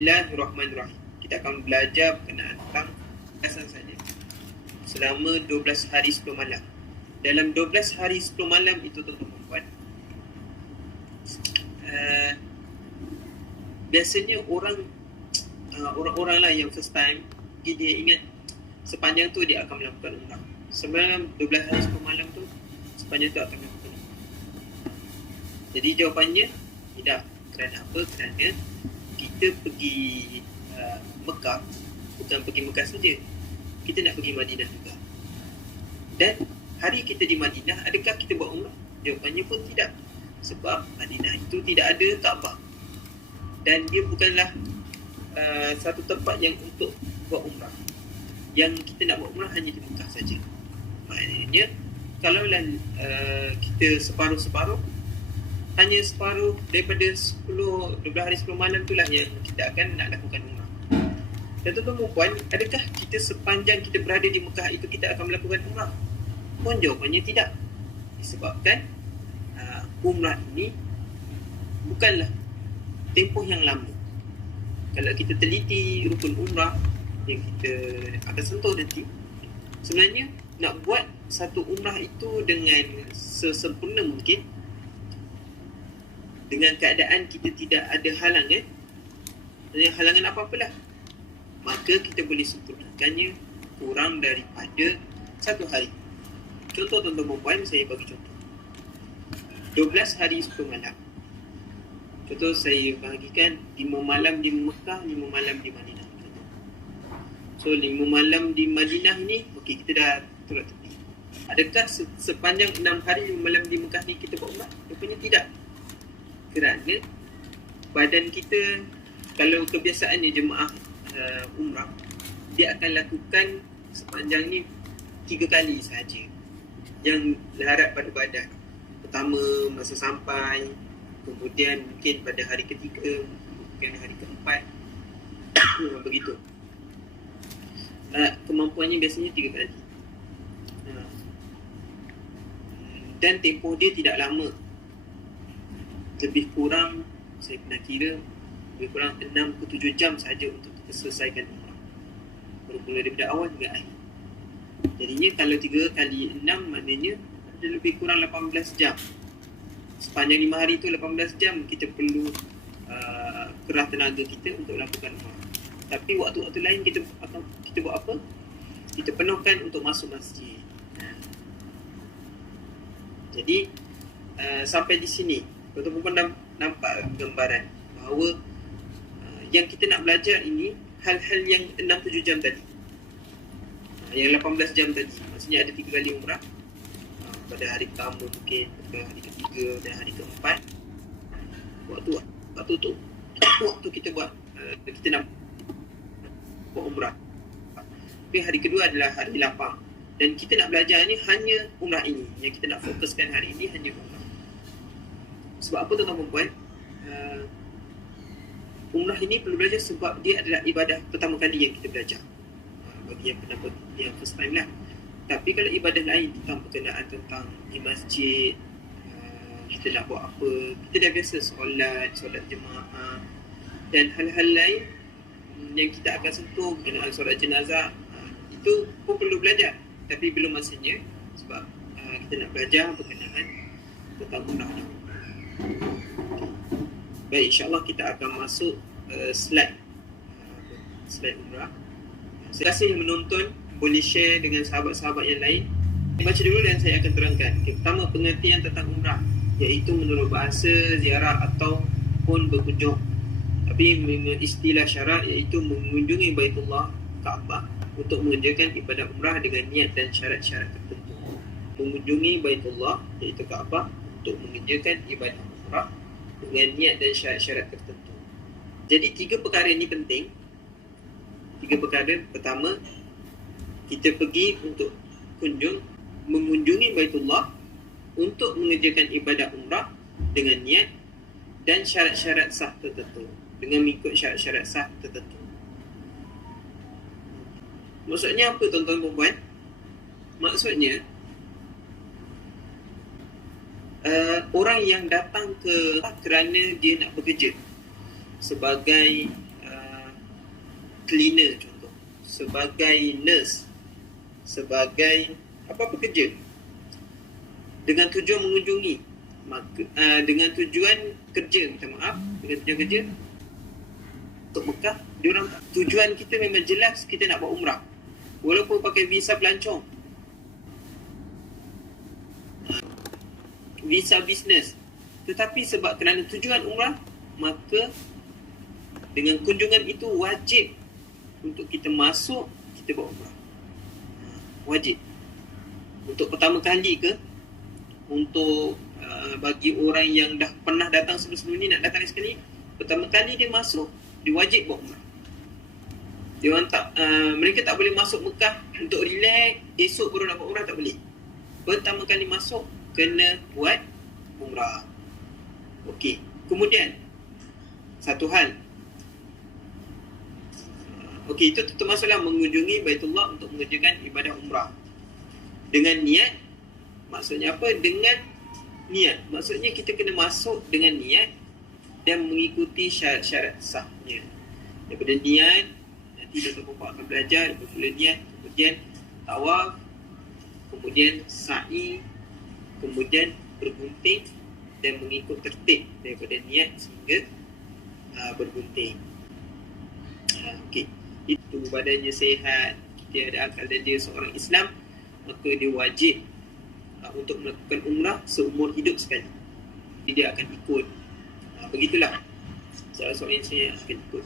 Bismillahirrahmanirrahim. Kita akan belajar berkenaan tentang puasa saja selama 12 hari 10 malam. Dalam 12 hari 10 malam itu tuan-tuan, biasanya orang-orang lah yang first time dia ingat sepanjang tu dia akan melakukan umrah. Sebenarnya 12 hari 10 malam tu sepanjang tu akan melakukan umrah. Jadi jawapannya tidak. Kerana apa? Kerana kita pergi Mekah, bukan pergi Mekah saja, kita nak pergi Madinah juga. Dan hari kita di Madinah, adakah kita buat umrah? Jawapannya pun tidak. Sebab Madinah itu tidak ada Kaabah, dan dia bukanlah satu tempat yang untuk buat umrah. Yang kita nak buat umrah hanya di Mekah saja. Maknanya kalaulah kita separuh-separuh, hanya separuh daripada 12 hari 10 malam itulah yang kita akan nak lakukan umrah. Dan tuan-tuan dan puan, adakah kita sepanjang kita berada di Mekah itu kita akan melakukan umrah? Pun jawapannya tidak. Disebabkan umrah ini bukanlah tempoh yang lama. Kalau kita teliti rukun umrah yang kita akan sentuh nanti, sebenarnya nak buat satu umrah itu dengan sesempurna mungkin, dengan keadaan kita tidak ada halangan, halangan apa-apalah, maka kita boleh sempurnakannya kurang daripada 1 hari. Contoh tuan-tuan dan puan, saya bagi contoh 12 hari 10 malam. Contoh saya bahagikan 5 malam di Mekah, 5 malam di Madinah. So 5 malam di Madinah ni, okey, kita dah turut tepi. Adakah sepanjang 6 hari 5 malam di Mekah ni kita buat umrah? Rupanya tidak. Kerana badan kita, kalau kebiasaannya jemaah umrah, dia akan lakukan sepanjang ni 3 kali sahaja yang larat pada badan. Pertama masa sampai, kemudian mungkin pada hari ketiga, mungkin hari keempat. Begitu. Kemampuannya biasanya 3 kali. Dan tempoh dia tidak lama. Lebih kurang, saya pernah kira, lebih kurang 6 ke 7 jam saja untuk kita selesaikan umrah. Bermula daripada awal hingga akhir. Jadinya kalau 3 kali 6 maknanya ada lebih kurang 18 jam. Sepanjang 5 hari itu 18 jam kita perlu kerah tenaga kita untuk lakukan umrah. Tapi waktu-waktu lain kita buat apa? Kita penuhkan untuk masuk masjid. Jadi sampai di sini tuan-tuan dah nampak gambaran bahawa yang kita nak belajar ini hal-hal yang 6-7 jam tadi, yang 18 jam tadi. Maksudnya ada 3 kali umrah, pada hari pertama mungkin, pada hari ketiga dan hari keempat. Waktu tu waktu kita buat kita nak buat umrah. Tapi hari kedua adalah hari lapang, dan kita nak belajar ni hanya umrah ini. Yang kita nak fokuskan hari ini hanya umrah. Sebab apa tuan-tuan dan puan? Umrah ini perlu belajar sebab dia adalah ibadah pertama kali yang kita belajar. Bagi yang pernah yang first time lah. Tapi kalau ibadah lain tentang berkenaan tentang di masjid, kita nak buat apa, kita dah biasa solat jemaah dan hal-hal lain yang kita akan sentuh berkenaan solat jenazah, itu pun perlu belajar. Tapi belum masanya, sebab kita nak belajar berkenaan tentang umrah ni. Baik, insyaAllah kita akan masuk slide umrah. Terima kasih yang menonton. Boleh share dengan sahabat-sahabat yang lain. Saya baca dulu dan saya akan terangkan. Pertama, pengertian tentang umrah, iaitu menurut bahasa ziarah ataupun berkunjung. Tapi dengan istilah syarak, iaitu mengunjungi Baitullah Kaabah untuk mengerjakan ibadah umrah dengan niat dan syarat-syarat tertentu. Mengunjungi Baitullah iaitu Kaabah untuk mengerjakan ibadah umrah dengan niat dan syarat-syarat tertentu. Jadi 3 perkara ini penting. 3 perkara. Pertama, kita pergi untuk mengunjungi Baitullah untuk mengerjakan ibadah umrah dengan niat dan syarat-syarat sah tertentu, dengan mengikut syarat-syarat sah tertentu. Maksudnya apa tuan-tuan dan puan? Maksudnya orang yang datang kerana dia nak bekerja sebagai cleaner contoh, sebagai nurse, sebagai apa-apa kerja, dengan tujuan mengunjungi, dengan tujuan kerja, minta maaf, dengan tujuan kerja untuk Mekah, diorang tujuan kita memang jelas kita nak buat umrah, walaupun pakai visa pelancong, visa bisnes, tetapi sebab kerana tujuan umrah, maka dengan kunjungan itu wajib untuk kita masuk, kita buat umrah. Wajib. Untuk pertama kali ke, untuk bagi orang yang dah pernah datang sebelum ni, nak datang sekali, pertama kali dia masuk, dia wajib buat umrah. Dia orang tak, mereka tak boleh masuk Mekah untuk relax, esok baru nak buat umrah, tak boleh. Pertama kali masuk, kena buat umrah. Okey. Kemudian satu hal, okey, itu termasuklah mengunjungi Baitullah untuk mengerjakan ibadah umrah dengan niat. Maksudnya apa? Dengan niat, maksudnya kita kena masuk dengan niat dan mengikuti syarat-syarat sahnya. Daripada niat, nanti Dr. Bapak akan belajar daripada niat, kemudian tawaf, kemudian sa'i, kemudian bergunting dan mengikut tertib daripada niat sehingga bergunting. Okey, itu badannya sihat, dia ada akal dan dia seorang Islam, maka dia wajib untuk melakukan umrah seumur hidup sekali. Jadi dia akan ikut. Begitulah salah seorang Islam akan ikut.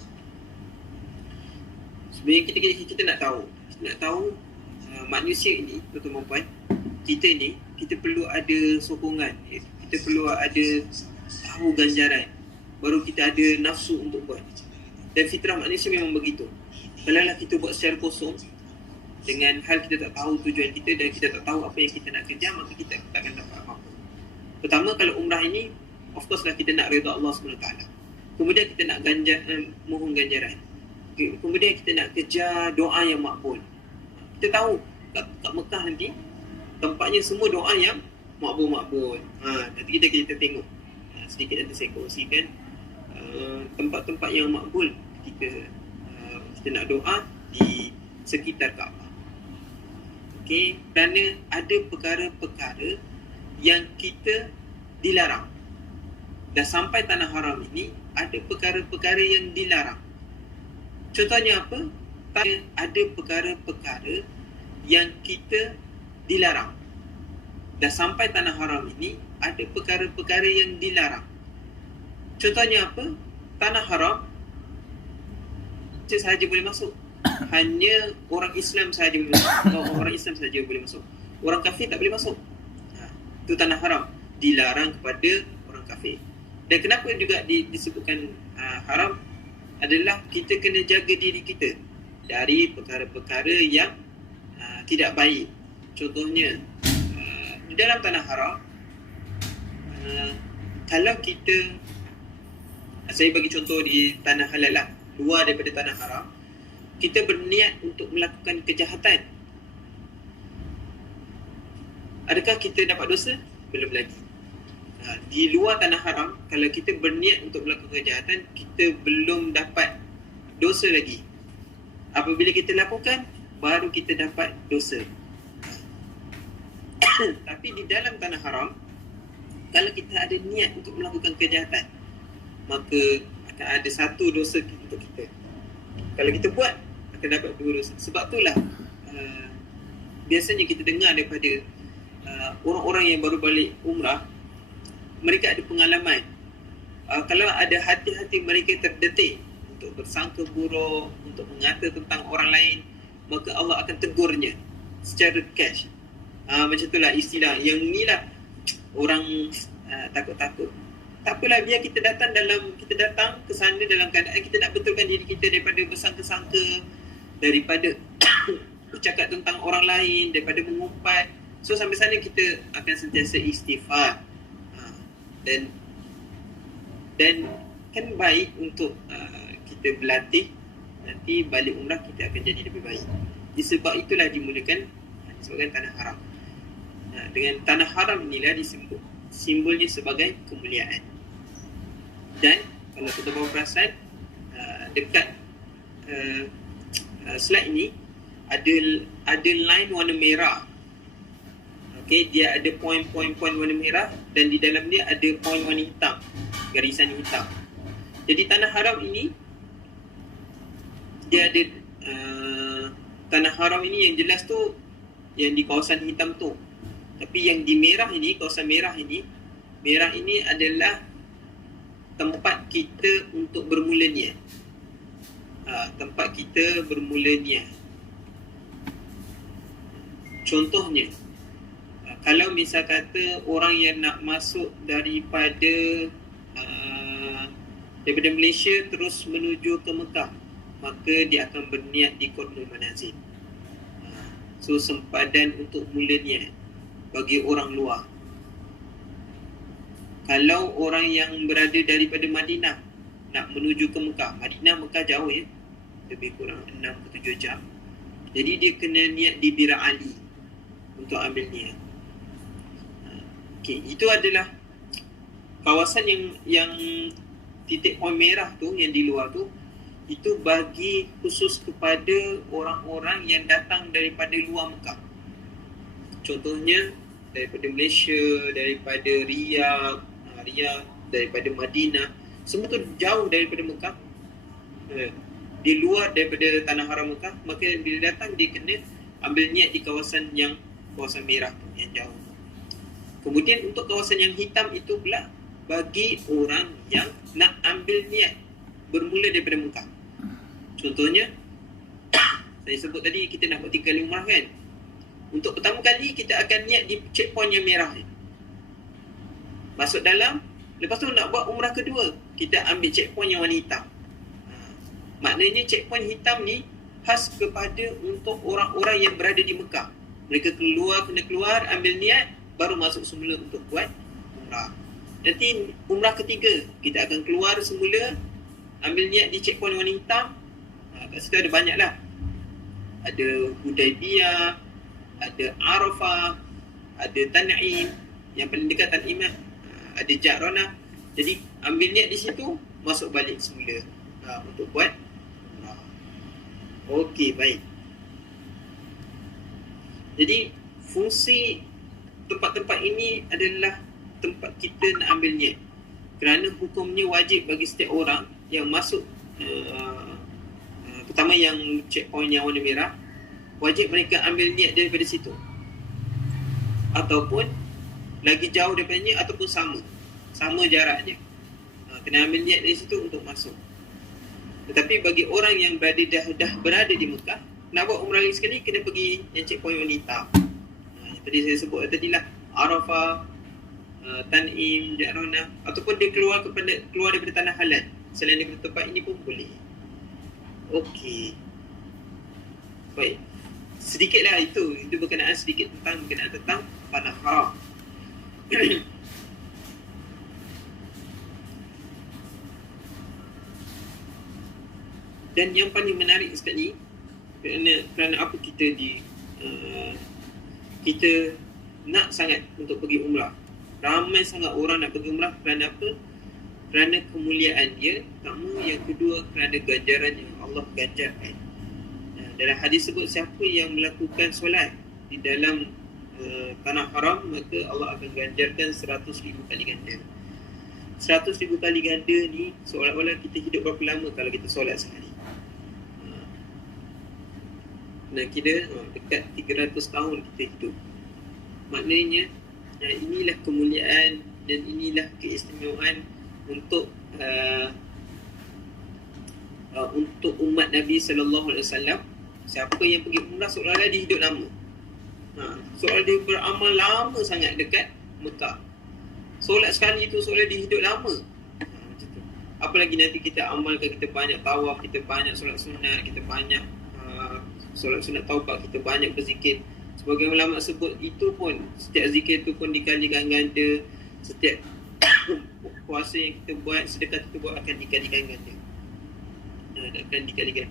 Sebenarnya kita nak tahu manusia ini, tuan-tuan, kita ni, kita perlu ada sokongan, kita perlu ada tahu ganjaran, baru kita ada nafsu untuk buat. Dan fitrah manusia memang begitu. Kalaulah kita buat secara kosong, dengan hal kita tak tahu tujuan kita dan kita tak tahu apa yang kita nak kerja, maka kita tak akan dapat apa-apa. Pertama, kalau umrah ini, of course lah kita nak redha Allah SWT. Kemudian kita nak mohon ganjaran. Kemudian kita nak kejar doa yang makbul. Kita tahu kat Mekah nanti, tempatnya semua doa yang makbul-makbul. Nanti kita tengok. Sedikit nanti saya kongsikan tempat-tempat yang makbul kita nak doa di sekitar Kaabah. Okey, kerana ada perkara-perkara yang kita dilarang. Dah sampai tanah haram ini, ada perkara-perkara yang dilarang. Contohnya apa? Ada perkara-perkara yang kita dilarang. Dah sampai tanah haram ini, ada perkara-perkara yang dilarang. Contohnya apa? Tanah haram sahaja boleh masuk. Hanya orang Islam sahaja boleh masuk. Orang Islam sahaja boleh masuk. Orang kafir tak boleh masuk. Itu tanah haram. Dilarang kepada orang kafir. Dan kenapa juga disebutkan haram? Adalah kita kena jaga diri kita dari perkara-perkara yang tidak baik. Contohnya, di dalam tanah haram, kalau kita, saya bagi contoh di tanah halal lah, luar daripada tanah haram, kita berniat untuk melakukan kejahatan, adakah kita dapat dosa? Belum lagi. Di luar tanah haram, kalau kita berniat untuk melakukan kejahatan, kita belum dapat dosa lagi. Apabila kita lakukan, baru kita dapat dosa. Tapi di dalam tanah haram, kalau kita ada niat untuk melakukan kejahatan, maka akan ada satu dosa untuk kita. Kalau kita buat, akan dapat dua dosa. Sebab itulah biasanya kita dengar daripada orang-orang yang baru balik umrah, mereka ada pengalaman. Kalau ada hati-hati mereka terdetik untuk bersangka buruk, untuk mengata tentang orang lain, maka Allah akan tegurnya secara cash. Macam itulah istilah. Yang ni lah orang takut-takut. Tak apalah, biar kita datang ke sana dalam keadaan kita nak betulkan diri kita daripada bersangka-sangka, daripada bercakap tentang orang lain, daripada mengumpat. So sampai sana kita akan sentiasa istighfar. Dan kan baik untuk kita berlatih, nanti balik umrah kita akan jadi lebih baik. Disebab itulah dimulakan disebabkan tanah haram. Dengan tanah haram inilah simbolnya sebagai kemuliaan. Dan kalau kita bawa perasan, dekat slide ni ada line warna merah. Okey, dia ada point warna merah dan di dalam dia ada point warna hitam, garisan hitam. Jadi tanah haram ini dia ada tanah haram ini yang jelas tu yang di kawasan hitam tu. Tapi yang di merah ini, kawasan merah ini adalah tempat kita untuk bermula niat. Tempat kita bermula niat. Contohnya, kalau misal kata orang yang nak masuk daripada Malaysia terus menuju ke Mekah, maka dia akan berniat di Qur'anul Manazil. So sempadan untuk mula niat bagi orang luar. Kalau orang yang berada daripada Madinah nak menuju ke Mekah, Mekah jauh ya, lebih kurang 6 ke 7 jam. Jadi dia kena niat di Bira Ali untuk ambil niat. Okey, itu adalah kawasan yang titik poin merah tu yang di luar tu, itu bagi khusus kepada orang-orang yang datang daripada luar Mekah. Contohnya daripada Malaysia, daripada Riyadh, daripada Madinah, semua tu jauh daripada Mekah, di luar daripada tanah haram Mekah. Maka bila datang dia kena ambil niat di kawasan merah tu, yang jauh. Kemudian untuk kawasan yang hitam itu pula bagi orang yang nak ambil niat bermula daripada Mekah. Contohnya saya sebut tadi kita nak buat 3 kali umrah kan. Untuk pertama kali kita akan niat di checkpoint yang merah ni, masuk dalam. Lepas tu nak buat umrah kedua, kita ambil checkpoint yang warna hitam. Maknanya checkpoint hitam ni khas kepada untuk orang-orang yang berada di Mekah. Mereka kena keluar ambil niat, baru masuk semula untuk buat umrah. Nanti umrah ketiga kita akan keluar semula, ambil niat di checkpoint warna hitam. Kat situ ada banyak lah. Ada Hudaibiyah, ada Arafah, ada Tan'im, yang paling dekat Tan'im lah. Ada Ja'ranah. Jadi ambil niat di situ, masuk balik semula untuk buat umrah. Okey, baik. Jadi fungsi tempat-tempat ini adalah tempat kita nak ambil niat. Kerana hukumnya wajib bagi setiap orang yang masuk, pertama yang checkpoint yang warna merah, wajib mereka ambil niat daripada situ. Ataupun lagi jauh daripadanya, ataupun sama jaraknya. Kena ambil niat dari situ untuk masuk. Tetapi bagi orang yang dah berada di Mekah, nak buat umrah lagi sekali, kena pergi yang checkpoint warna hitam. Yang tadi saya sebut tadilah, Arafah, Tan'im, Ja'ranah, ataupun dia keluar daripada tanah halal selain daripada tempat ini pun boleh. Okey, baik. Sedikitlah itu berkenaan sedikit tentang tanah haram. Dan yang paling menarik sekali, kerana apa kita nak sangat untuk pergi umrah. Ramai sangat orang nak pergi umrah kerana apa? Kerana kemuliaan dia, pertama. Yang kedua, kerana ganjaran yang Allah ganjarkan. Dalam hadis sebut, siapa yang melakukan solat di dalam tanah haram, maka Allah akan ganjarkan 100,000 kali ganda. 100,000 kali ganda ni seolah-olah kita hidup berapa lama kalau kita solat sehari. Nak kira dekat 300 tahun kita hidup. Maknanya inilah kemuliaan dan inilah keistimewaan untuk umat Nabi SAW. Siapa yang pergi umrah seolah-olah dia hidup lama. Seolah dia beramal lama sangat dekat Mekah. Solat sekali itu seolah dia hidup lama. Macam tu. Apalagi nanti kita amalkan, kita banyak tawaf, kita banyak solat sunat, kita banyak solat sunat taubat, kita banyak berzikir. Sebagai ulama sebut, itu pun setiap zikir itu pun dikalikan ganda. Setiap puasa yang kita buat, sedekah kita buat akan dikalikan ganda. Akan dikalikan.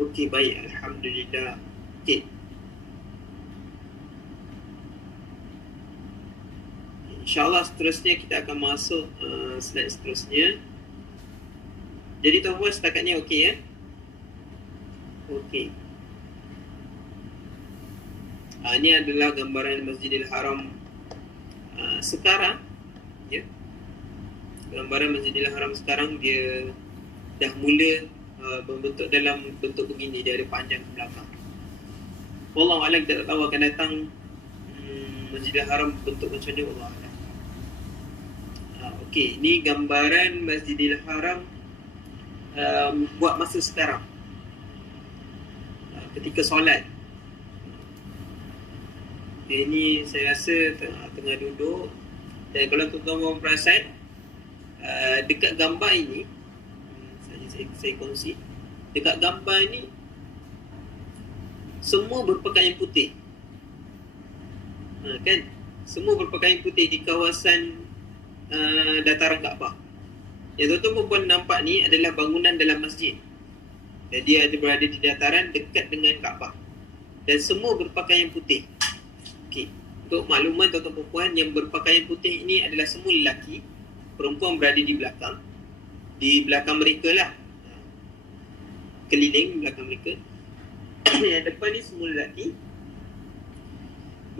Okey, baik, alhamdulillah. Okey. InsyaAllah seterusnya kita akan masuk slide seterusnya. Jadi tuan-tuan, setakatnya okey ya? Okey. Ini adalah gambaran Masjidil Haram sekarang, ya. Gambaran Masjidil Haram sekarang dia dah mula berbentuk dalam bentuk begini, dia ada panjang ke belakang. Wallahu a'lam, kita tak tahu akan datang Masjidil Haram bentuk macam ni, wallahu a'lam. Okey, ni gambaran Masjidil Haram buat masa sekarang, ketika solat. Okay, ni saya rasa tengah duduk, dan kalau tuan-tuan perasan dekat gambar ini, saya kongsi, dekat gambar ini semua berpakaian putih, kan? Semua berpakaian putih di kawasan dataran Kaabah. Yang tuan-tuan perempuan nampak ni adalah bangunan dalam masjid, dan dia ada berada di dataran dekat dengan Kaabah, dan semua berpakaian putih. Okey, untuk makluman tuan-tuan perempuan, yang berpakaian putih ini adalah semua lelaki, perempuan berada di belakang mereka lah, keliling belakang mereka. Yang depan ni semua lelaki,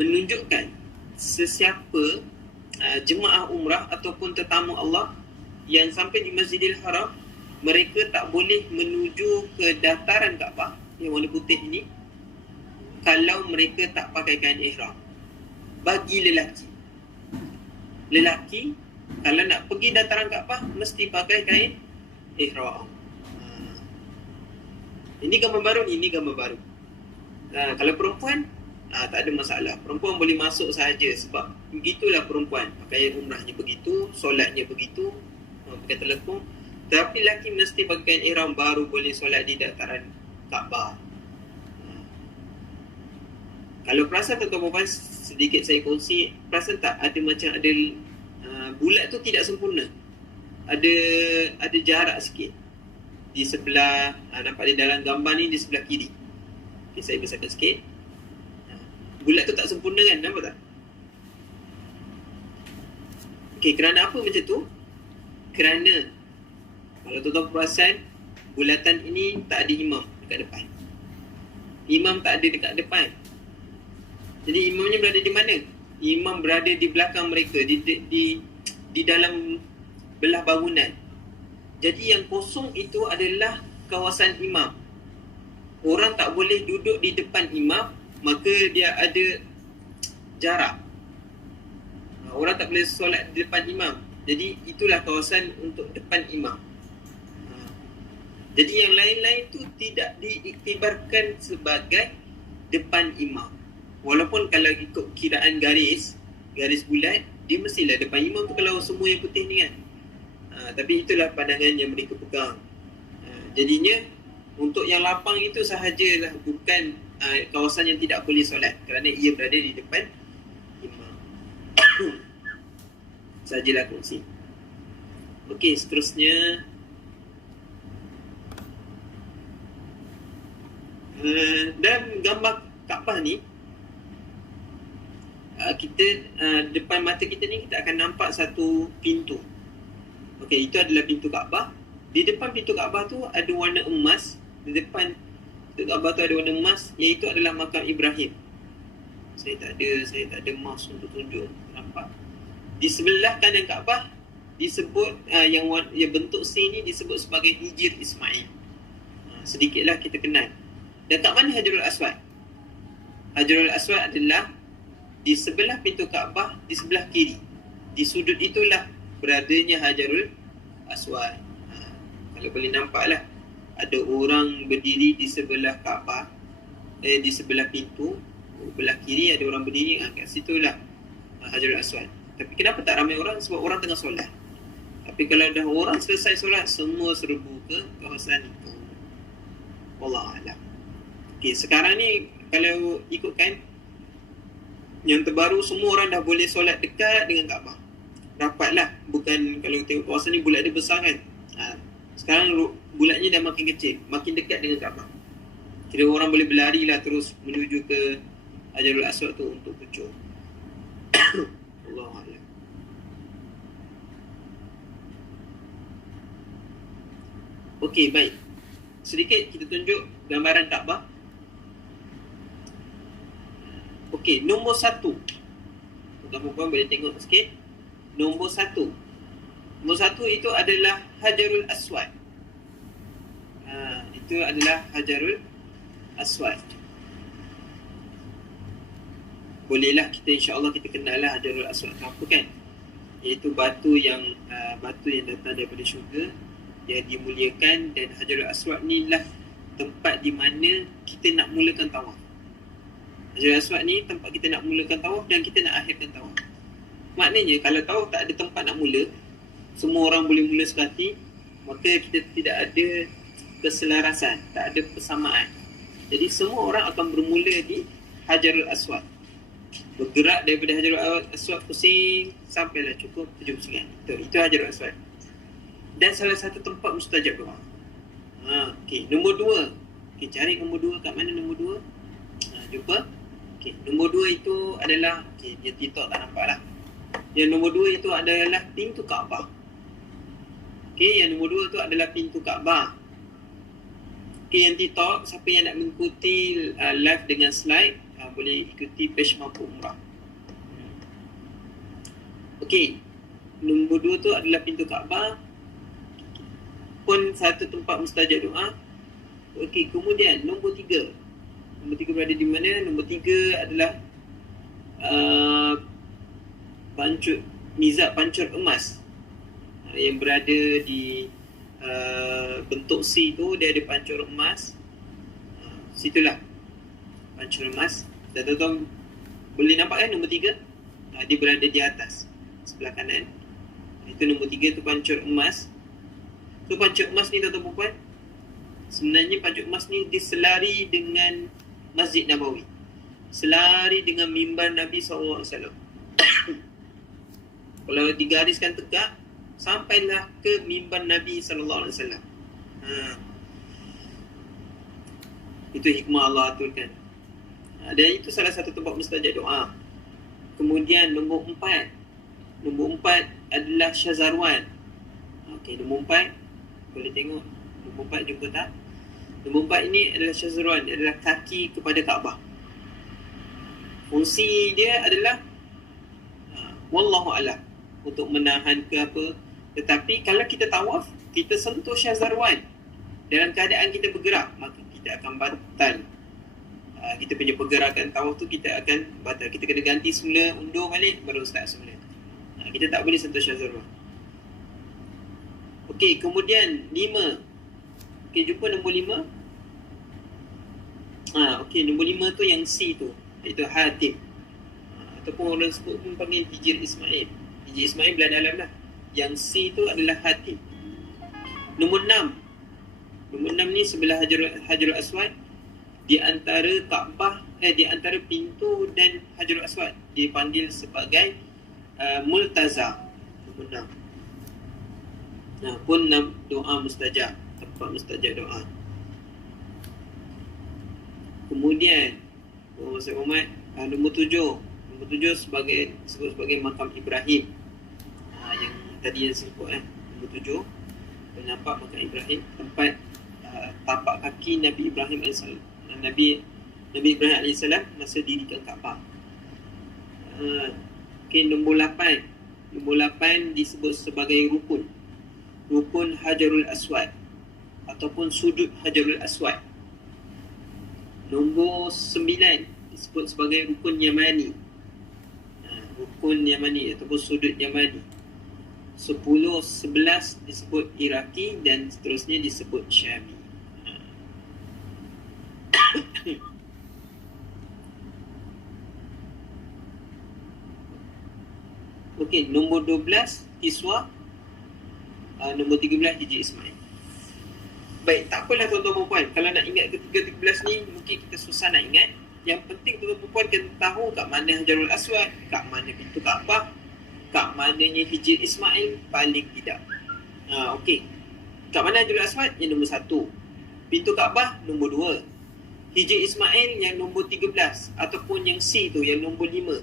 menunjukkan sesiapa jemaah umrah ataupun tetamu Allah yang sampai di Masjidil Haram, mereka tak boleh menuju ke dataran Kaabah yang warna putih ini kalau mereka tak pakai kain ihram. Bagi lelaki kalau nak pergi dataran Kaabah mesti pakai kain ihram. Ini gambar baru, ini gambar baru. Kalau perempuan tak ada masalah, perempuan boleh masuk sahaja, sebab begitulah perempuan, pakaian umrahnya begitu, solatnya begitu, pakai telekung. Tapi lelaki mesti pakai kain ihram baru boleh solat di dataran Kaabah. Kalau perasan tuan-tuan perempuan, sedikit saya kongsi, perasan tak ada macam ada bulat tu tidak sempurna, ada jarak sikit di sebelah, nampak di dalam gambar ni, di sebelah kiri. Okay, saya besarkan sikit. Bulat tu tak sempurna kan, nampak tak? Okay, kerana apa macam tu? Kerana kalau tuan-tuan perasan, bulatan ini tak ada imam dekat depan. Imam tak ada dekat depan. Jadi imamnya berada di mana? Imam berada di belakang mereka, di dalam belah bangunan. Jadi yang kosong itu adalah kawasan imam. Orang tak boleh duduk di depan imam, maka dia ada jarak. Orang tak boleh solat di depan imam. Jadi itulah kawasan untuk depan imam. Jadi yang lain-lain tu tidak diiktibarkan sebagai depan imam. Walaupun kalau ikut kiraan garis bulat, dia mestilah depan imam tu kalau semua yang putih ni kan. Tapi itulah pandangan yang mereka pegang. Jadinya untuk yang lapang itu sahajalah, bukan kawasan yang tidak boleh solat, kerana ia berada di depan imam. Sajalah kongsi. Okey, seterusnya dan gambar Kaabah ni, kita depan mata kita ni kita akan nampak satu pintu. Okey, itu adalah pintu Kaabah. Di depan pintu Kaabah tu ada warna emas. Di depan pintu Kaabah tu ada warna emas, iaitu adalah makam Ibrahim. Saya tak ada mouse untuk tunjuk, nampak. Di sebelah kanan Kaabah disebut yang bentuk C ni disebut sebagai Hijr Ismail. Sedikitlah kita kenal. Dan kat mana Hajarul Aswad? Hajarul Aswad adalah di sebelah pintu Kaabah, di sebelah kiri. Di sudut itulah beradanya Hajarul Aswad. Kalau boleh nampaklah, ada orang berdiri di sebelah Kaabah, di sebelah pintu, belah kiri ada orang berdiri, kat situlah Hajarul Aswad. Tapi kenapa tak ramai orang? Sebab orang tengah solat. Tapi kalau dah orang selesai solat, semua serbu ke kawasan itu. Wallahualam. Okey, sekarang ni kalau ikutkan yang terbaru, semua orang dah boleh solat dekat dengan Kaabah. Rapatlah. Bukan kalau tengok kawasan ni bulat dia besar kan. Sekarang bulatnya dah makin kecil, makin dekat dengan Kaabah. Kira orang boleh berlari lah terus menuju ke Hajarul Aswad tu untuk pucuk. Allahuakbar. Okey, baik. sedikit kita tunjuk gambaran Kaabah. Okey, nombor 1. Tuan-tuan boleh tengok sikit. Nombor 1. Nombor 1 itu adalah Hajarul Aswad. Itu adalah Hajarul Aswad. Bolehlah kita, insya-Allah kita kenal lah Hajarul Aswad itu apa kan? Iaitu batu yang datang daripada syurga, yang dimuliakan, dan Hajarul Aswad ni lah tempat di mana kita nak mulakan tawaf. Hajarul Aswad ni tempat kita nak mulakan tawaf dan kita nak akhirkan tawaf. Maknanya kalau tawaf tak ada tempat nak mula, semua orang boleh mula sekali, maka kita tidak ada keselarasan, tak ada persamaan. Jadi semua orang akan bermula di Hajarul Aswad. Bergerak daripada Hajarul Aswad pusing sampailah cukup 70 Itu Hajarul Aswad. Dan salah satu tempat mustajab doa. Okey, nombor 2. Okey, cari nombor 2 kat mana nombor 2? Jumpa. Okey, nombor 2 itu adalah, okey, dia TikTok tak nampak lah. Yang nombor 2 itu adalah pintu Kaabah. Okey, yang nombor 2 itu adalah pintu Kaabah. Okey, yang TikTok, siapa yang nak mengikuti live dengan slide, boleh ikuti page Mampu Umrah. Okey, nombor 2 tu adalah pintu Kaabah, pun satu tempat mustajab doa. Okey, kemudian nombor 3. Nombor 3 berada di mana? Nombor 3 adalah Mizab pancur emas yang berada di bentuk C tu, dia ada pancur emas. Situlah pancur emas. Dan tuan-tuan boleh nampak kan nombor 3? Dia berada di atas sebelah kanan. Itu nombor 3 tu pancur emas. So pancur emas ni tuan-tuan puan, sebenarnya pancur emas ni diselari dengan Masjid Nabawi, selari dengan mimbar Nabi SAW. Kalau digariskan tegak, sampailah ke mimbar Nabi SAW. Itu hikmah Allah aturkan. Dan itu salah satu tempat mustajab doa. Kemudian nombor 4. Nombor 4 adalah Syazarwan. Okey, nombor 4 boleh tengok. Nombor 4 jumpa tak? Nombor 4 ini adalah Syazarwan, adalah kaki kepada Kaabah. Fungsi dia adalah wallahu a'lam, untuk menahan ke apa. Tetapi kalau kita tawaf, kita sentuh Syazarwan dalam keadaan kita bergerak, maka kita akan batal. Kita punya pergerakan tawaf tu kita akan batal. Kita kena ganti semula, undur balik, baru start semula. Kita tak boleh sentuh Syazarwan. Okey, kemudian 5. Okey, jumpa nombor 5. Okey, nombor 5 tu yang C tu, iaitu Hatim. Ataupun orang sebut pun panggil Hijir Ismail. Hijir Ismail belah dalam lah. Yang C tu adalah Hatim. Nombor 6. Nombor 6 ni sebelah Hajarul Aswad, di antara Kaabah, di antara pintu dan Hajarul Aswad, dipanggil sebagai Multaza. Nombor 6. Pun doa mustajab, tempat mustajab doa. Kemudian Sayyid Muhammad, nombor 7. Nombor 7 disebut sebagai makam Ibrahim. Yang tadi yang saya sebut nombor 7. Nampak makam Ibrahim, tempat tapak kaki Nabi Ibrahim AS. Nabi Ibrahim AS masa dirikan Kaabah. Okay, nombor 8. Nombor 8 disebut sebagai rukun. Rukun Hajarul Aswad ataupun sudut Hajarul Aswad. Nombor 9 disebut sebagai rukun Yamani. Rukun Yamani ataupun sudut Yamani. 10, 11 disebut Iraki dan seterusnya disebut Syami. Okey, nombor 12 Kiswa. Nombor 13 Hijir Ismail. Baik, tak apalah tuan-tuan dan puan. Kalau nak ingat ketiga 13 ni, mungkin kita susah nak ingat. Yang penting tuan-tuan dan puan kena tahu kat mana Hajarul Aswad, kat mana pintu Kaabah, kat mananya Hijir Ismail, paling tidak. Okey. Kat mana Hajarul Aswad? Yang nombor 1. Pintu Kaabah, nombor 2. Hijir Ismail yang nombor 13. Ataupun yang C tu, yang nombor 5.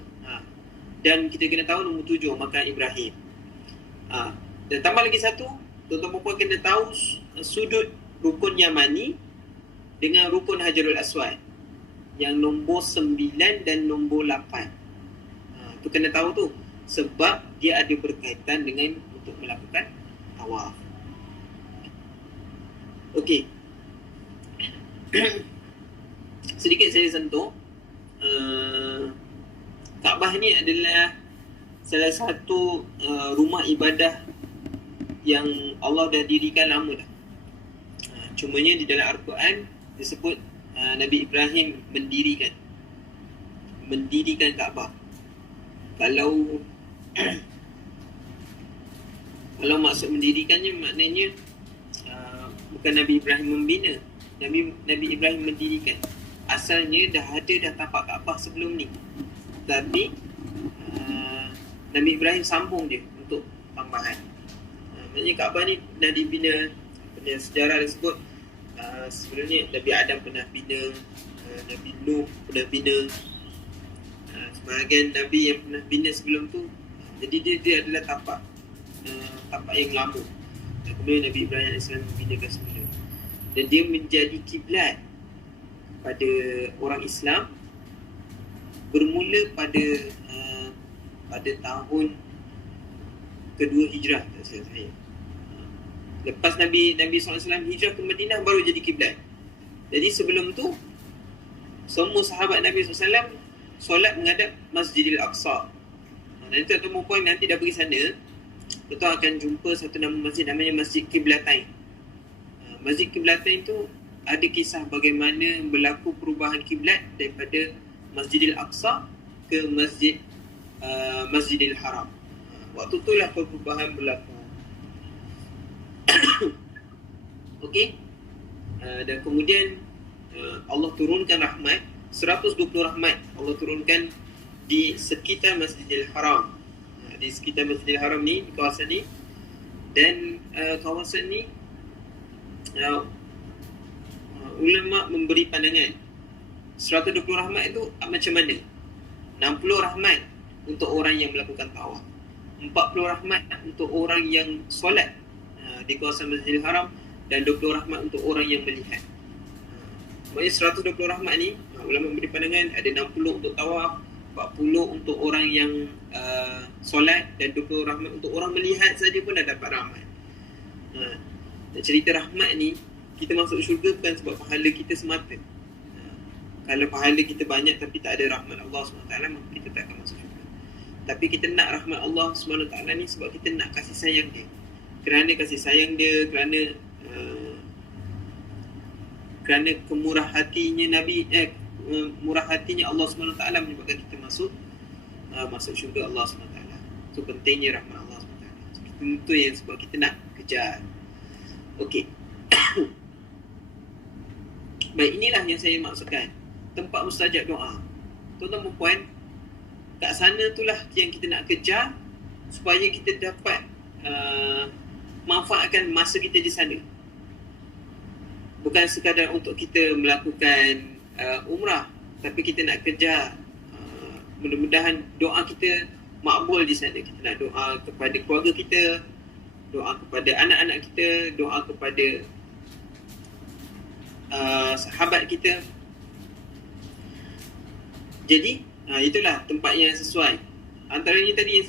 Dan kita kena tahu nombor 7, makam Ibrahim. Dan tambah lagi satu, tuan-tuan dan puan kena tahu sudut rukun Yamani dengan rukun Hajarul Aswad yang nombor 9 dan nombor 8. Tu kena tahu tu, sebab dia ada berkaitan dengan untuk melakukan tawaf. Okey. Sedikit saya sentuh, Kaabah ni adalah salah satu rumah ibadah yang Allah dah dirikan lama dah. Cumanya di dalam Al-Quran disebut Nabi Ibrahim mendirikan Kaabah. Kalau maksud mendirikannya, maknanya bukan Nabi Ibrahim membina, Nabi Ibrahim mendirikan. Asalnya dah tapak Kaabah sebelum ni, tapi Nabi Ibrahim sambung dia untuk tambahan. Maknanya Kaabah ni dah dibina. Pada sejarah disebut sebelum ni Nabi Adam pernah bina, Nabi Nuh pernah bina, sebahagian Nabi yang pernah bina sebelum tu. Jadi dia adalah tapak yang lama. Dan kemudian Nabi Ibrahim AS membinakan semula. Dan dia menjadi kiblat pada orang Islam bermula pada tahun kedua hijrah, tak silap saya. Lepas Nabi SAW hijrah ke Madinah baru jadi kiblat. Jadi sebelum tu semua sahabat Nabi SAW solat menghadap Masjidil Aqsa. Nanti tuan-tuan puan nanti dah pergi sana, tuan akan jumpa satu nama masjid namanya Masjid Qiblatain. Masjid Qiblatain tu ada kisah bagaimana berlaku perubahan kiblat daripada Masjidil Aqsa ke Masjidil Haram. Waktu itulah perubahan berlaku. Okey. Dan kemudian Allah turunkan rahmat, 120 rahmat Allah turunkan di sekitar Masjidil Haram. Di sekitar Masjidil Haram ni, di kawasan ni. Dan kawasan ni ulama memberi pandangan 120 rahmat itu macam mana? 60 rahmat untuk orang yang melakukan tawaf, 40 rahmat untuk orang yang solat di kawasan Masjidil Haram, dan 20 rahmat untuk orang yang melihat. Maksudnya 120 rahmat ni ulama memberi pandangan ada 60 untuk tawaf, 40 untuk orang yang solat, dan 20 rahmat untuk orang melihat saja pun dah dapat rahmat. Dan cerita rahmat ni, kita masuk syurga bukan sebab pahala kita semata. Kalau pahala kita banyak tapi tak ada rahmat Allah SWT, maka kita tak akan masuk syurga. Tapi kita nak rahmat Allah SWT ni sebab kita nak kasih sayang dia. Kerana kasih sayang dia, kerana kemurah hatinya murah hatinya Allah SWT menyebabkan kita masuk syurga Allah SWT. So pentingnya rahmat Allah SWT. Itu yang sebab kita nak kejar. Okey. Baik, inilah yang saya maksudkan, tempat mustajab doa. Tuan-tuan dan puan, kat sana itulah yang kita nak kejar supaya kita dapat manfaatkan masa kita di sana. Bukan sekadar untuk kita melakukan umrah, tapi kita nak kejar mudah-mudahan doa kita makbul di sana. Kita nak doa kepada keluarga kita, doa kepada anak-anak kita, doa kepada sahabat kita. Jadi itulah tempat yang sesuai. Antaranya tadi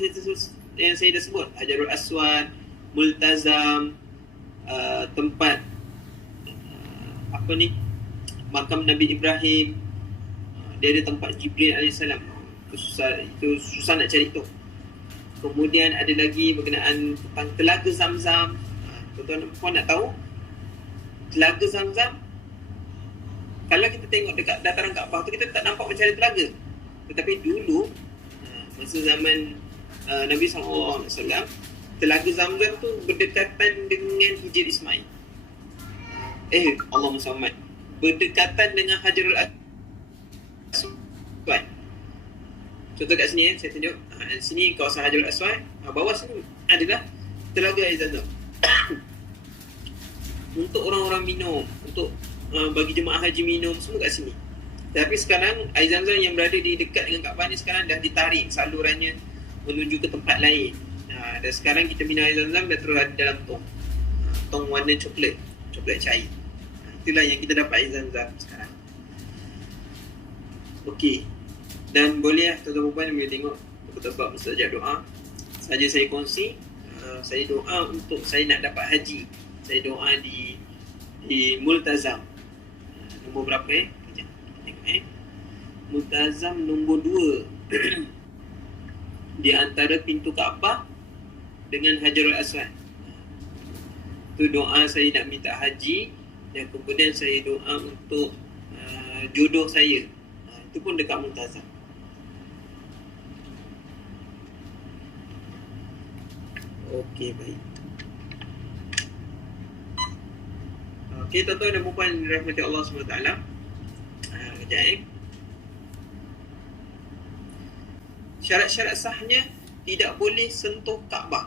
yang saya dah sebut, Hajarul Aswad, Multazam, tempat makam Nabi Ibrahim, dia ada tempat Jibril AS. Itu susah nak cari tu. Kemudian ada lagi berkenaan tentang Telaga Zamzam. Tuan-tuan puan nak tahu Telaga Zamzam, kalau kita tengok dekat dataran Kaabah tu, kita tak nampak macam ada telaga. Tetapi dulu masa zaman Nabi SAW, Telaga Zamzam tu berdekatan dengan Hijr Ismail. Allahumma Muhammad, berdekatan dengan Hajarul Aswad. Contoh kat sini saya tunjuk. Sini kawasan Hajarul Aswad, bawah sini adalah Telaga Air Zamzam. Untuk orang-orang minum, untuk bagi jemaah haji minum, semua kat sini. Tapi sekarang air Zamzam yang berada di dekat dengan Kaabah ni sekarang dah ditarik salurannya menuju ke tempat lain. Dan sekarang kita minum air Zamzam dah terus ada dalam tong warna coklat cair. Itulah yang kita dapat air Zam-Zam sekarang. Okey. Dan boleh lah tuan-tuan puan boleh tengok tebak mustajab doa. Saja saya kongsi, saya doa untuk saya nak dapat haji. Saya doa di Multazam. Nombor berapa Kejap, kita tengok Multazam nombor 2. Di antara pintu Kaabah dengan Hajarul Aswad. Itu doa saya nak minta haji, dan kemudian saya doa untuk jodoh saya. Itu pun dekat Multazam. Okey, baik. Okey, tuan-tuan dan puan dirahmati Allah SWT. Kejap Syarat-syarat sahnya tidak boleh sentuh Kaabah.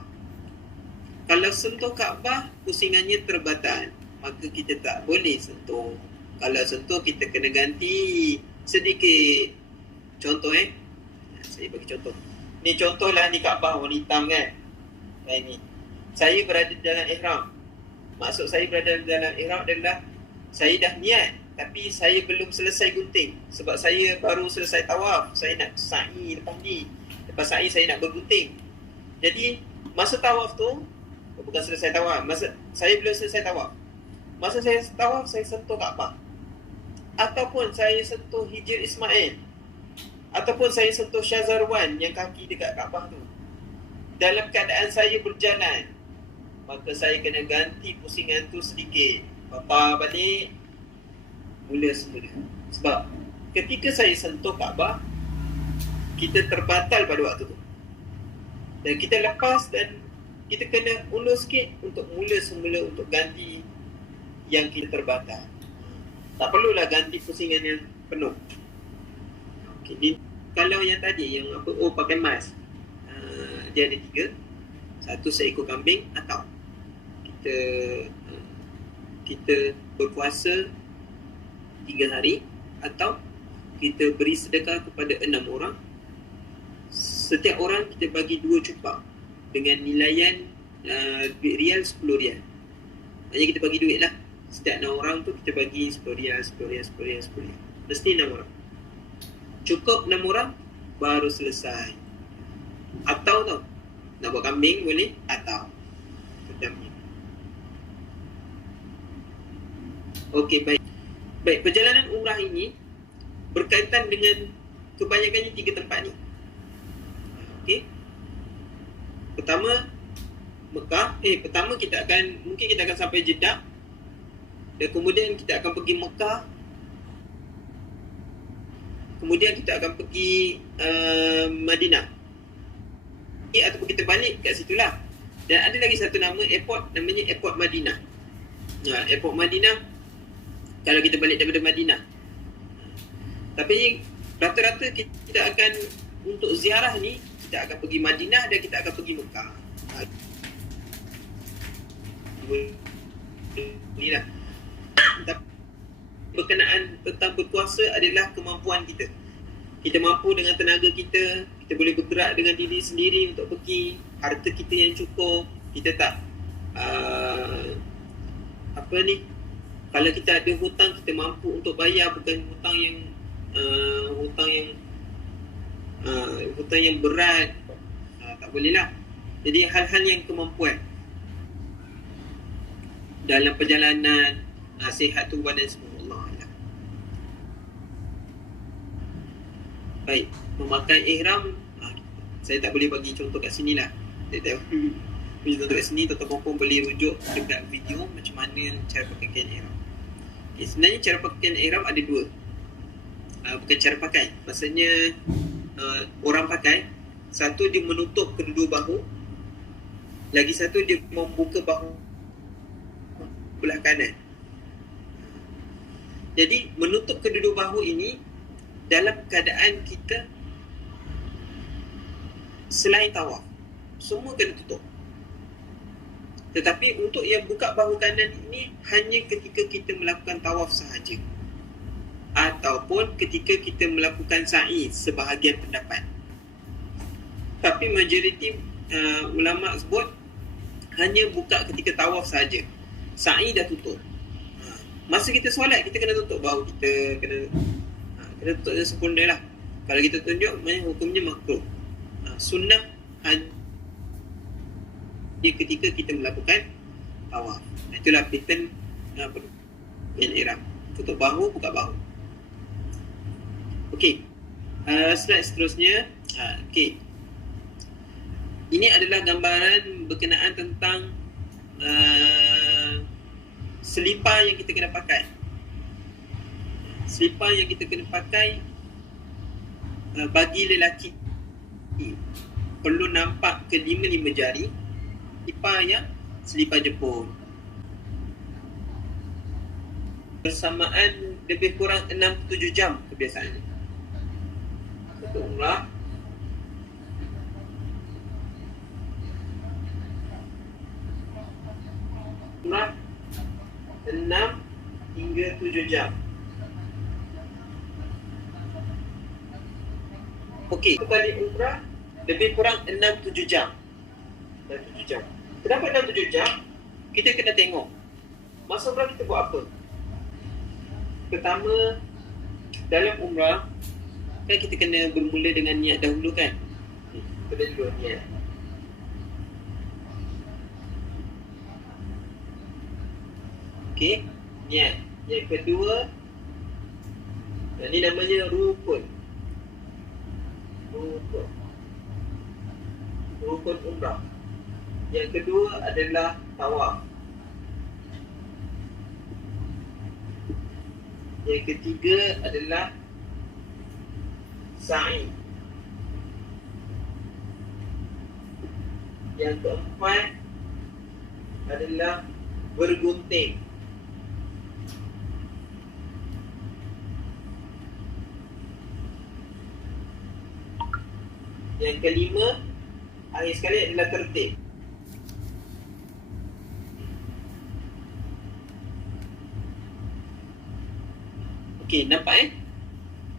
Kalau sentuh Kaabah, pusingannya terbatal, maka kita tak boleh sentuh. Kalau sentuh, kita kena ganti sedikit. Contoh saya bagi contoh. Ni contohlah ni Kaabah warna hitam kan. Ini saya berada dalam ihram. Maksud saya berada dalam ihram adalah saya dah niat, tapi saya belum selesai gunting. Sebab saya baru selesai tawaf. Saya nak sa'i lepas ni. Lepas sa'i saya nak bergunting. Jadi masa tawaf tu, bukan selesai tawaf, saya belum selesai tawaf. Masa saya tawaf, saya sentuh Kaabah. Ataupun saya sentuh Hijr Ismail. Ataupun saya sentuh Syazarwan yang kaki dekat Kaabah tu. Dalam keadaan saya berjalan, maka saya kena ganti pusingan tu sedikit. Bapa balik, mula semula. Sebab ketika saya sentuh Kaabah, kita terbatal pada waktu tu. Dan kita lepas dan kita kena ulur sikit untuk mula semula untuk ganti yang kita terbatal. Tak perlulah ganti pusingan yang penuh. Okay. Kalau yang tadi, yang apa, pakai mask, dia ada 3. Satu, seekor kambing, atau kita berpuasa 3 hari, atau kita beri sedekah kepada 6 orang. Setiap orang kita bagi 2 cupang dengan nilaian duit rial 10 rial. Maksudnya kita bagi duit lah. Setiap 6 orang tu kita bagi 10 rial, 10 rial, 10 rial, 10 rial. Mesti 6 orang. Cukup 6 orang, baru selesai. Atau tau, nak buat kambing boleh, atau tetapi. Okey, baik. Baik, perjalanan umrah ini berkaitan dengan kebanyakannya 3 tempat ni. Okey. Pertama, Mekah. Pertama mungkin kita akan sampai Jeddah. Dan kemudian kita akan pergi Mekah. Kemudian kita akan pergi Madinah. Ataupun kita balik kat situlah. Dan ada lagi satu nama airport, namanya Airport Madinah. Airport Madinah, kalau kita balik daripada Madinah. Tapi rata-rata kita akan, untuk ziarah ni, kita akan pergi Madinah dan kita akan pergi Mekah. Inilah. Tapi berkenaan tentang berpuasa adalah kemampuan kita. Kita mampu dengan tenaga kita, kita boleh bergerak dengan diri sendiri untuk pergi, harta kita yang cukup, kita tak kalau kita ada hutang, kita mampu untuk bayar, bukan hutang yang berat. Tak boleh lah. Jadi hal-hal yang kemampuan dalam perjalanan, sihat tu badan semua. Baik, memakai ihram, saya tak boleh bagi contoh kat sini lah. Saya bagi contoh kat sini, tuan-tuan boleh rujuk dekat video macam mana cara pakaian ihram. Okay, sebenarnya cara pakaian ihram ada 2. Bukan cara pakai, maksudnya orang pakai. Satu, dia menutup kedua bahu. Lagi satu, dia membuka bahu belah kanan. Jadi menutup kedua bahu ini dalam keadaan kita selain tawaf, semua kena tutup. Tetapi untuk yang buka bahu kanan ini hanya ketika kita melakukan tawaf sahaja, ataupun ketika kita melakukan sa'i, sebahagian pendapat. Tapi majoriti ulama sebut hanya buka ketika tawaf sahaja. Sa'i dah tutup. Masa kita solat, kita kena tutup bahu kita, kena tutup yang sempurna lah. Kalau kita tunjuk, hukumnya makruh. Sunnah hanya ketika kita melakukan tawaf. Itulah pattern ihram. Tutup bahu, buka bahu. Okey. Slide seterusnya. Okey. Ini adalah gambaran berkenaan tentang selipar yang kita kena pakai. Selipar yang kita kena pakai bagi lelaki perlu nampak kelima-lima jari. Selipar Jepun. Bersamaan lebih kurang 6-7 jam kebiasaannya. Satu umrah. Umrah 6 hingga 7 jam. Okey, satu kali umrah lebih kurang 6-7 jam. 6-7 jam. Kenapa 6-7 jam? Kita kena tengok masa umrah kita buat apa. Pertama, dalam umrah kan kita kena bermula dengan niat dahulu kan. Kita dulu niat. Okey, niat. Yang kedua, ini namanya rukun. Rukun umrah. Yang kedua adalah tawaf. Yang ketiga adalah sa'i. Yang keempat adalah bergunting. Yang kelima, akhir sekali adalah tertib. Okey, nampak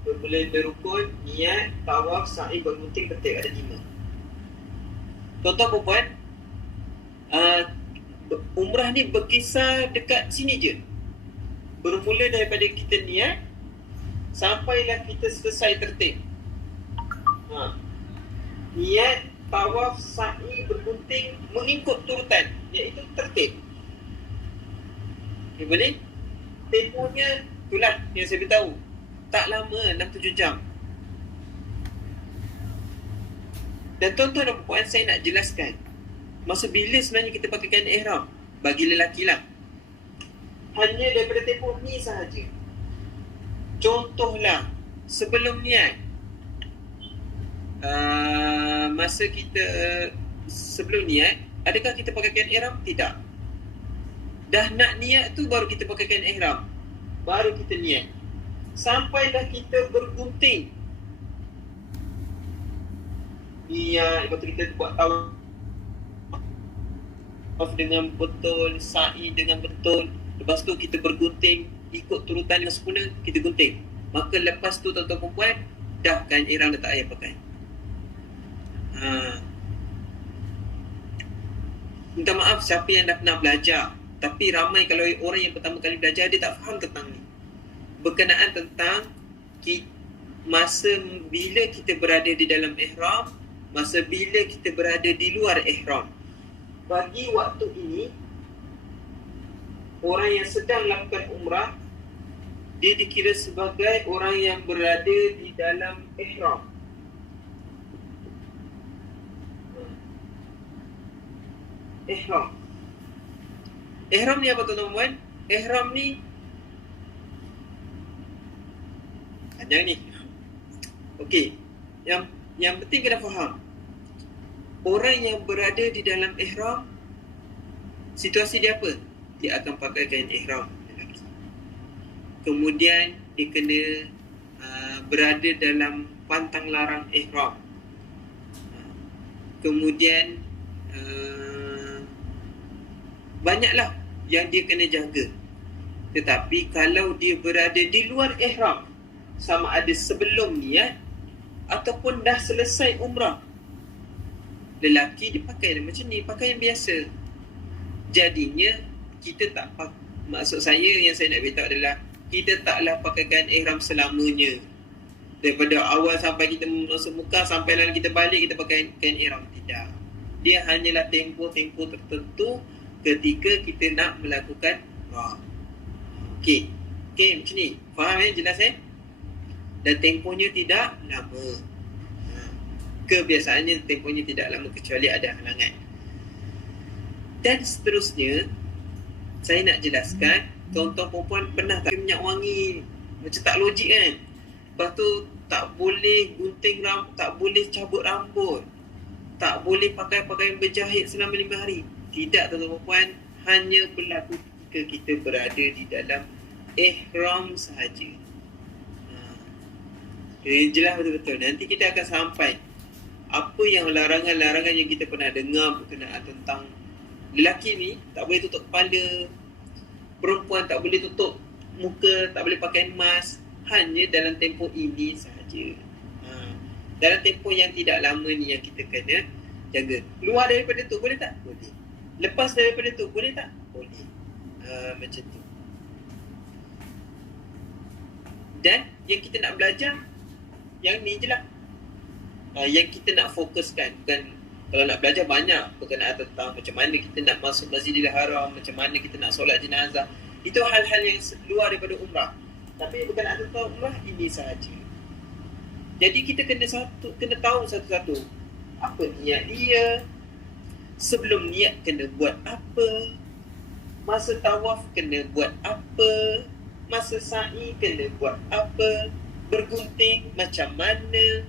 bermula berukun, niat, tawaf, sa'i, bergunting, tertib. Ada 5. Tuan-tuan perempuan, umrah ni berkisar dekat sini je. Bermula daripada kita niat sampailah kita selesai tertib. Niat, tawaf, sa'i, bergunting mengikut turutan, iaitu tertib. Okay, boleh? Tempohnya itulah yang saya beritahu. Tak lama, 6-7 jam. Dan tuan-tuan dan puan, saya nak jelaskan masa bila sebenarnya kita pakaikan ihram bagi lelaki lah. Hanya daripada tempoh ni sahaja. Contohlah, sebelum niat, masa kita sebelum niat, adakah kita pakaikan ihram? Tidak. Dah nak niat tu baru kita pakaikan ihram, baru kita niat. Sampailah kita bergunting, niat, lepas tu kita buat tawaf dengan betul, sa'i dengan betul. Lepas tu kita bergunting ikut turutan yang sempurna, kita gunting. Maka lepas tu tuan-tuan perempuan, dah kan ihram dah tak payah pakai. Minta maaf siapa yang dah pernah belajar, tapi ramai kalau orang yang pertama kali belajar, dia tak faham tentang ni. Berkenaan tentang masa bila kita berada di dalam ihram, masa bila kita berada di luar ihram. Bagi waktu ini, orang yang sedang lakukan umrah, dia dikira sebagai orang yang berada di dalam ihram. Ihram ni apa tuan-tuan? Ihram ni panjang ni. Okey, yang penting kena faham. Orang yang berada di dalam ihram, situasi dia apa? Dia akan pakai kain ihram. Kemudian dia kena berada dalam pantang larang ihram. Kemudian banyaklah yang dia kena jaga. Tetapi kalau dia berada di luar ihram, sama ada sebelum niat ataupun dah selesai umrah, lelaki dia pakai macam ni, pakaian biasa. Jadinya kita Maksud saya yang saya nak beritahu adalah kita taklah pakai kain ihram selamanya. Daripada awal sampai kita masuk Mekah, sampai lalu kita balik kita pakai kain ihram. Tidak. Dia hanyalah tempoh-tempoh tertentu ketika kita nak melakukan umrah. Okey, macam ni. Faham jelas Dan tempohnya tidak lama. Kebiasaannya tempohnya tidak lama kecuali ada halangan. Dan seterusnya, saya nak jelaskan, tuan-tuan perempuan pernah tak minyak wangi? Macam tak logik kan? Lepas tu tak boleh gunting rambut, tak boleh cabut rambut, tak boleh pakai pakaian berjahit selama 5 hari. Tidak, tuan-tuan perempuan, hanya berlaku ketika kita berada di dalam ihram sahaja. Jelas betul-betul. Nanti kita akan sampai apa yang larangan-larangan yang kita pernah dengar berkenaan tentang lelaki ni tak boleh tutup kepala, perempuan tak boleh tutup muka, tak boleh pakai mask, hanya dalam tempoh ini sahaja. Dalam tempoh yang tidak lama ni yang kita kena jaga. Luar daripada tu boleh tak? Boleh. Lepas daripada tu boleh tak? Boleh. Macam tu. Dan yang kita nak belajar yang ni je lah. Yang kita nak fokuskan. Bukan, kalau nak belajar banyak berkenaan tentang macam mana kita nak masuk Masjidil Haram, macam mana kita nak solat jenazah. Itu hal-hal yang luar daripada umrah. Tapi berkenaan tentang umrah, ini sahaja. Jadi kita kena tahu satu-satu. Apa niat dia? Sebelum niat kena buat apa? Masa tawaf kena buat apa? Masa sa'i kena buat apa? Bergunting macam mana?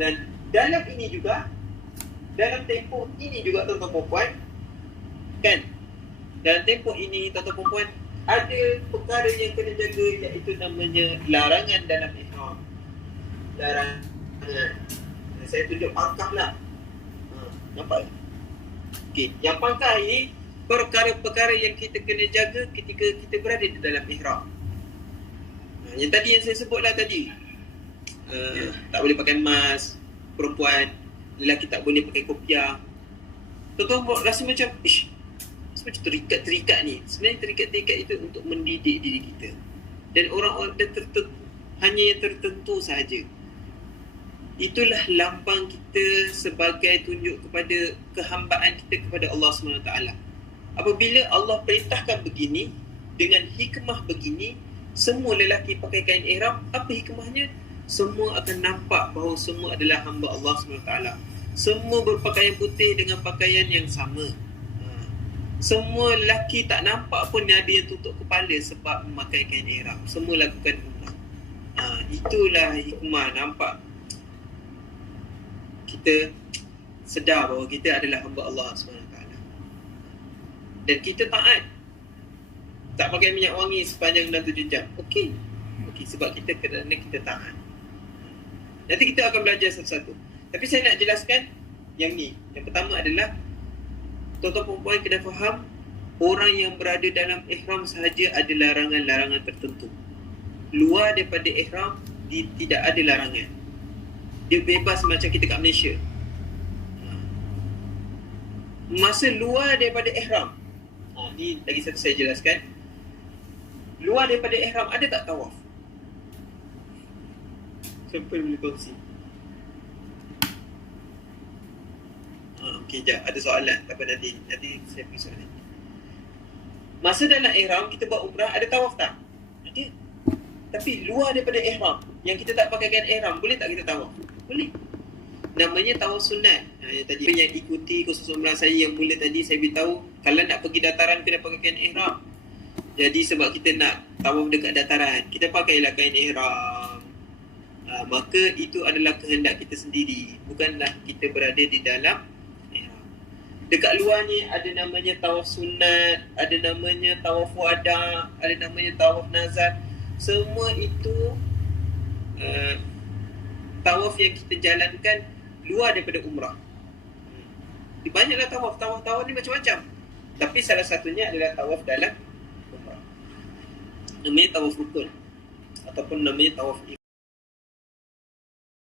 Dan dalam ini juga, dalam tempoh ini juga tuan-tuan perempuan, kan? Dalam tempoh ini tuan-tuan perempuan, ada perkara yang kena jaga, iaitu namanya larangan dalam ihram. Larangan. Saya tunjuk pangkah lah. Nampak? Okey, yang pangkah ini perkara-perkara yang kita kena jaga ketika kita berada di dalam ihram. Yang tadi yang saya sebutlah tadi. Tak boleh pakai mask, perempuan, lelaki tak boleh pakai kopiah. Tuan-tuan rasa macam macam terikat-terikat ni. Sebenarnya terikat-terikat itu untuk mendidik diri kita. Dan orang-orang hanya yang tertentu sahaja. Itulah lambang kita sebagai tunjuk kepada kehambaan kita kepada Allah SWT. Apabila Allah perintahkan begini, dengan hikmah begini, semua lelaki pakai kain ihram, apa hikmahnya? Semua akan nampak bahawa semua adalah hamba Allah SWT. Semua berpakaian putih dengan pakaian yang sama. Semua lelaki tak nampak pun ada yang tutup kepala sebab memakai kain ihram. Semua lakukan umrah. Itulah hikmah, nampak? Kita sedar bahawa kita adalah hamba Allah SWT. Dan kita taat. Tak pakai minyak wangi sepanjang 7 jam. Okey, sebab kerana kita taat. Nanti kita akan belajar satu-satu. Tapi saya nak jelaskan yang ni. Yang pertama adalah tuan-tuan perempuan kena faham, orang yang berada dalam ihram sahaja ada larangan-larangan tertentu. Luar daripada ihram, tidak ada larangan. Dia bebas macam kita kat Malaysia. Masa luar daripada ihram, ni lagi satu saya jelaskan. Luar daripada ihram ada tak tawaf? Siapa boleh kongsi? Okey, sekejap. Ada soalan. Tak apa, nanti saya pergi soalan. Masa dalam ihram, kita buat umrah, ada tawaf tak? Ada. Tapi luar daripada ihram, yang kita tak pakai kain ihram, boleh tak kita tawaf? Boleh. Namanya tawaf sunat. Yang tadi yang ikuti khusus umrah saya yang mula tadi, saya beritahu kalau nak pergi dataran kena pakai kain ihram. Jadi sebab kita nak tawaf dekat dataran, kita pakailah kain ihram. Maka itu adalah kehendak kita sendiri, bukanlah kita berada di dalam ihram. Dekat luar ni ada namanya tawaf sunat, ada namanya tawaf wada, ada namanya tawaf nazar. Semua itu tawaf yang kita jalankan luar daripada umrah. Banyaklah tawaf ni macam-macam. Tapi salah satunya adalah tawaf dalam umrah. Namanya tawaf rukun ataupun namanya tawaf